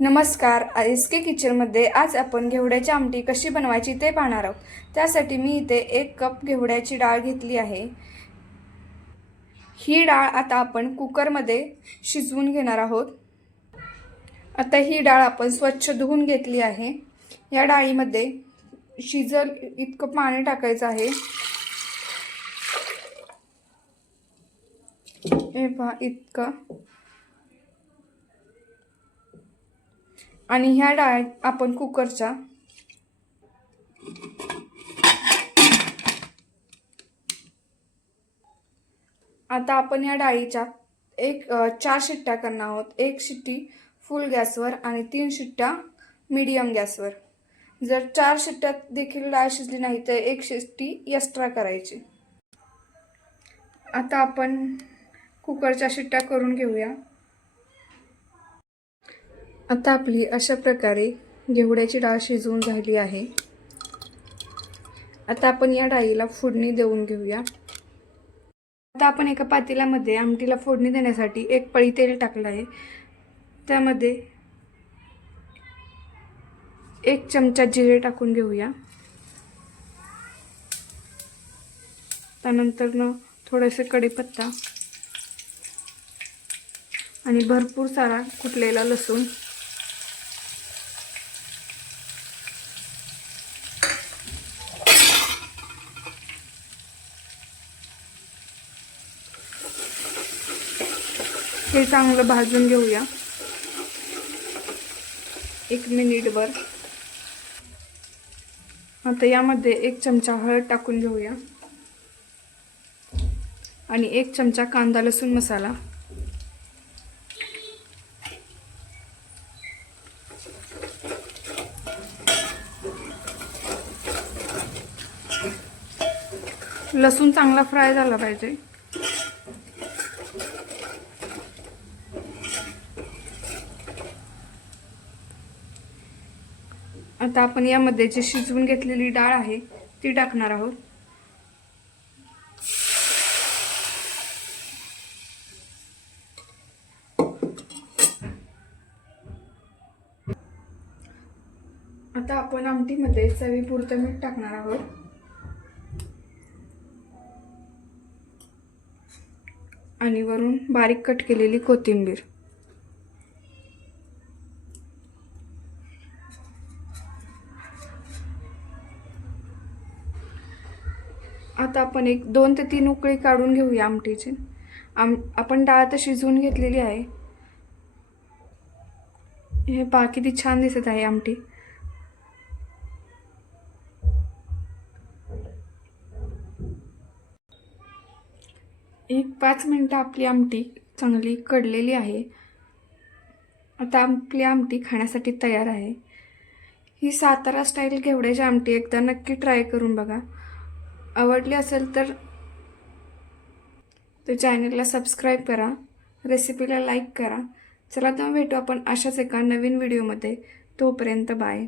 नमस्कार एस के किचनमध्ये आज आपण घेवड्याची आमटी कशी बनवायची ते पाहणार आहोत. त्यासाठी मी इथे एक कप घेवड्याची डाळ घेतली आहे. ही डाळ आता आपण कुकरमध्ये शिजवून घेणार आहोत. आता ही डाळ आपण स्वच्छ धुवून घेतली आहे. या डाळीमध्ये शिजल इतकं पाणी टाकायचं आहे. हे पहा इतकं. आणि ह्या डाळ आपण कुकरच्या आता आपण ह्या डाळीच्या एक चार शिट्ट्या करणार आहोत. एक शिट्टी फुल गॅसवर आणि तीन शिट्ट्या मीडियम गॅसवर. जर चार शिट्ट्यात देखील डाळ शिजली नाही तर एक शिट्टी एक्स्ट्रा करायची. आता आपण कुकरच्या शिट्ट्या करून घेऊया. आता आपली अशा प्रकारे घेवड्याची डाळ शिजवून झाली आहे. आता आपण या डाळीला फोडणी देऊन घेऊया. आता आपण एका पातेल्यामध्ये आमटीला फोडणी देण्यासाठी एक पळी तेल टाकलं आहे. त्यामध्ये एक चमचा जिरे टाकून घेऊया. त्यानंतर न थोडेसे कढीपत्ता आणि भरपूर सारा कुटलेला लसूण हे चांगलं भाजून घेऊया. एक मिनिटभर आता यामध्ये एक चमचा हळद टाकून घेऊया. आणि एक चमचा कांदा लसूण मसाला. लसूण चांगला फ्राय झाला पाहिजे. आता आपण यामध्ये जी शिजवून घेतलेली डाळ आहे ती टाकणार आहोत. आता आपण आमटीमध्ये चवीपुरतं मीठ टाकणार आहोत. आणि वरून बारीक कट केलेली कोथिंबीर. आता आपण एक दोन ते तीन उकळी काढून घेऊया आमटीची. आम आपण डाळ तर शिजवून घेतलेली आहे. हे पहा किती छान दिसत आहे आमटी. एक पाच मिनटं आपली आमटी चांगली कडलेली आहे. आता आपली आमटी खाण्यासाठी तयार आहे. ही सातारा स्टाईल घेवड्याची आमटी एकदा नक्की ट्राय करून बघा. आवडली असेल तर तो चॅनलला सबस्क्राईब करा. रेसिपीला लाईक करा. चला तर भेटू आपण अशाच एका नवीन व्हिडिओमध्ये तोपर्यंत बाय